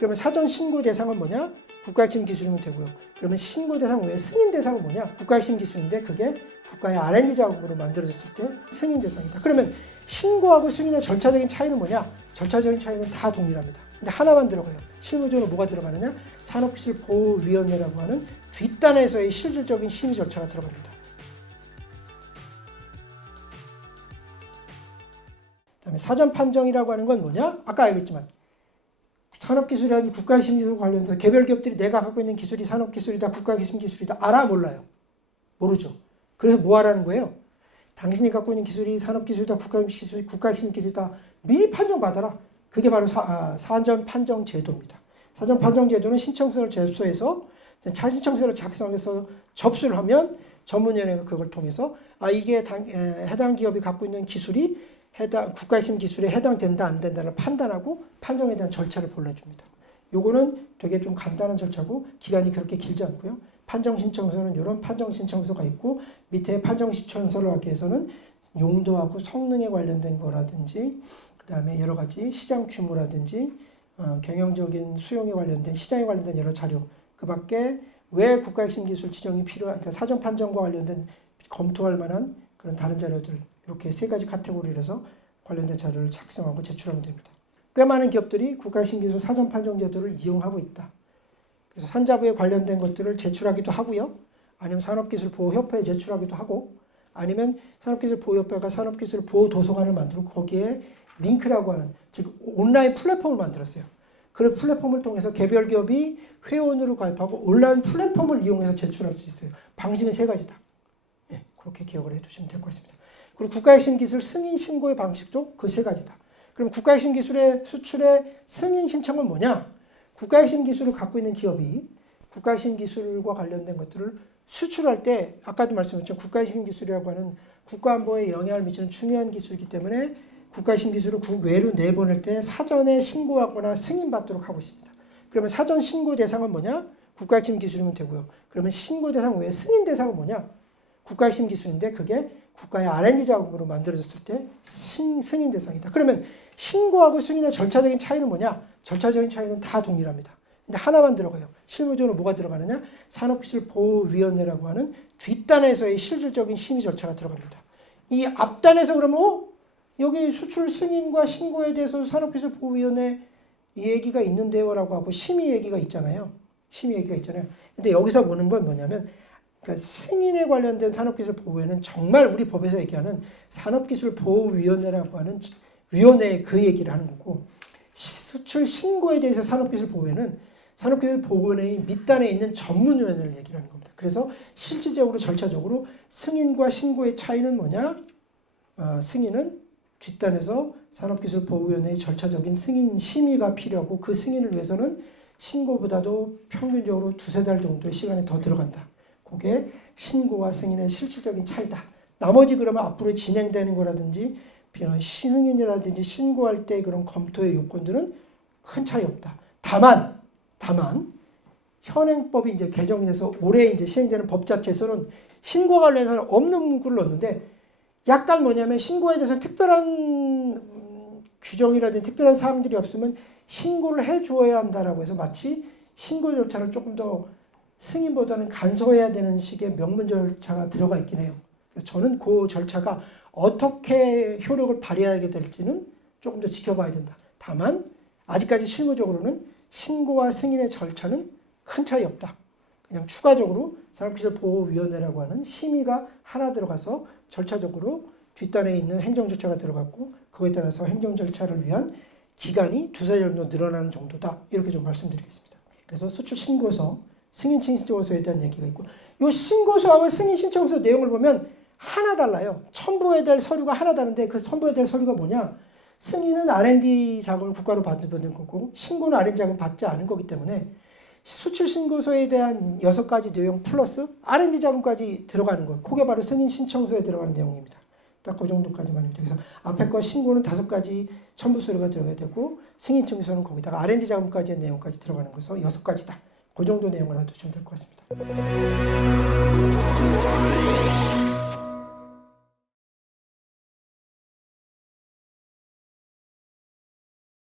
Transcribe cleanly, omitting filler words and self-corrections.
그러면 사전 신고 대상은 뭐냐? 국가핵심 기술이면 되고요. 그러면 신고 대상 외에 승인 대상은 뭐냐? 국가핵심 기술인데 그게 국가의 R&D 자금으로 만들어졌을 때 승인 대상이다. 그러면 신고하고 승인의 절차적인 차이는 뭐냐? 절차적인 차이는 다 동일합니다. 근데 하나만 들어가요. 실무적으로 뭐가 들어가느냐? 산업기술보호위원회라고 하는 뒷단에서의 실질적인 심의 절차가 들어갑니다. 그다음에 사전 판정이라고 하는 건 뭐냐? 아까 알겠지만 산업기술이라든지 국가핵심 기술 관련해서 개별 기업들이 내가 갖고 있는 기술이 산업기술이다, 국가핵심 기술이다 알아 몰라요? 모르죠. 그래서 뭐 하라는 거예요? 당신이 갖고 있는 기술이 산업기술이다, 국가핵심 기술이다 미리 판정받아라. 그게 바로 사전 판정 제도입니다. 사전 판정 제도는 신청서를 접수해서 차신청서를 작성해서 접수를 하면 전문위원회가 그걸 통해서 이게 해당 기업이 갖고 있는 기술이 국가핵심 기술에 해당된다 안 된다를 판단하고 판정에 대한 절차를 보내줍니다. 요거는 되게 좀 간단한 절차고 기간이 그렇게 길지 않고요. 판정 신청서는 이런 판정 신청서가 있고 밑에 판정 신청서를 하기 위해서는 용도하고 성능에 관련된 거라든지 그다음에 여러 가지 시장 규모라든지 경영적인 수용에 관련된 시장에 관련된 여러 자료 그 밖에 왜 국가핵심 기술 지정이 필요한 그러니까 사전 판정과 관련된 검토할 만한 그런 다른 자료들 이렇게 세 가지 카테고리로 해서 관련된 자료를 작성하고 제출하면 됩니다. 꽤 많은 기업들이 국가핵심 기술 사전 판정 제도를 이용하고 있다. 그래서 산자부에 관련된 것들을 제출하기도 하고요. 아니면 산업기술보호협회에 제출하기도 하고 아니면 산업기술보호협회가 산업기술보호도서관을 만들고 거기에 링크라고 하는 즉 온라인 플랫폼을 만들었어요. 그 플랫폼을 통해서 개별 기업이 회원으로 가입하고 온라인 플랫폼을 이용해서 제출할 수 있어요. 방식은 세 가지다. 네, 그렇게 기억을 해두시면 될 것 같습니다. 그리고 국가핵심 기술 승인 신고의 방식도 그 세 가지다. 그럼 국가핵심 기술의 수출의 승인 신청은 뭐냐? 국가핵심 기술을 갖고 있는 기업이 국가핵심 기술과 관련된 것들을 수출할 때 아까도 말씀드렸죠. 국가핵심 기술이라고 하는 국가안보에 영향을 미치는 중요한 기술이기 때문에 국가핵심 기술을 국외로 내보낼 때 사전에 신고하거나 승인받도록 하고 있습니다. 그러면 사전 신고 대상은 뭐냐? 국가핵심 기술이면 되고요. 그러면 신고 대상 외에 승인 대상은 뭐냐? 국가핵심 기술인데 그게 국가의 R&D 자금으로 만들어졌을 때 승인 대상이다. 그러면 신고하고 승인의 절차적인 차이는 뭐냐? 절차적인 차이는 다 동일합니다. 근데 하나만 들어가요. 실무적으로 뭐가 들어가느냐? 산업기술보호위원회라고 하는 뒷단에서의 실질적인 심의 절차가 들어갑니다. 이 앞단에서 그러면 여기 수출 승인과 신고에 대해서 산업기술보호위원회 얘기가 있는데요 라고 하고 심의 얘기가 있잖아요. 심의 얘기가 있잖아요. 근데 여기서 보는 건 뭐냐면 그러니까 승인에 관련된 산업기술보호위원회는 정말 우리 법에서 얘기하는 산업기술보호위원회라고 하는 위원회의 그 얘기를 하는 거고 수출 신고에 대해서 산업기술보호위원회는 산업기술보호위원회의 밑단에 있는 전문위원회를 얘기를 하는 겁니다. 그래서 실질적으로 절차적으로 승인과 신고의 차이는 뭐냐? 승인은 뒷단에서 산업기술보호위원회의 절차적인 승인 심의가 필요하고 그 승인을 위해서는 신고보다도 평균적으로 2-3달 정도의 시간이 더 들어간다. 그게 신고와 승인의 실질적인 차이다. 나머지 그러면 앞으로 진행되는 거라든지 승인이라든지 신고할 때 그런 검토의 요건들은 큰 차이 없다. 다만 현행법이 이제 개정이 돼서 올해 이제 시행되는 법 자체에서는 신고와 관련해서는 없는 문구를 넣었는데 약간 뭐냐면 신고에 대해서 특별한 규정이라든지 특별한 사항들이 없으면 신고를 해주어야 한다라고 해서 마치 신고 절차를 조금 더 승인보다는 간소해야 되는 식의 명문 절차가 들어가 있긴 해요. 저는 그 절차가 어떻게 효력을 발휘하게 될지는 조금 더 지켜봐야 된다. 다만 아직까지 실무적으로는 신고와 승인의 절차는 큰 차이 없다. 그냥 추가적으로 산업기술보호위원회라고 하는 심의가 하나 들어가서 절차적으로 뒷단에 있는 행정절차가 들어갔고 그거에 따라서 행정절차를 위한 기간이 2-3달 정도 늘어나는 정도다. 이렇게 좀 말씀드리겠습니다. 그래서 수출 신고서, 승인 신청서에 대한 얘기가 있고 이 신고서하고 승인 신청서 내용을 보면 하나 달라요. 첨부해야 될 서류가 하나 다른데 그 첨부해야 될 서류가 뭐냐? 승인은 R&D 자금을 국가로 받는 거고 신고는 R&D 자금 받지 않은 거기 때문에 수출 신고서에 대한 6가지 내용 플러스 R&D 자금까지 들어가는 거. 그게 바로 승인 신청서에 들어가는 내용입니다. 딱 그 정도까지만 해도 그래서 앞에 거 신고는 5가지 첨부 서류가 들어가야 되고 승인 신청서는 거기다가 R&D 자금까지의 내용까지 들어가는 거서 6가지다. 그 정도 내용을 알아두시면 될 것 같습니다.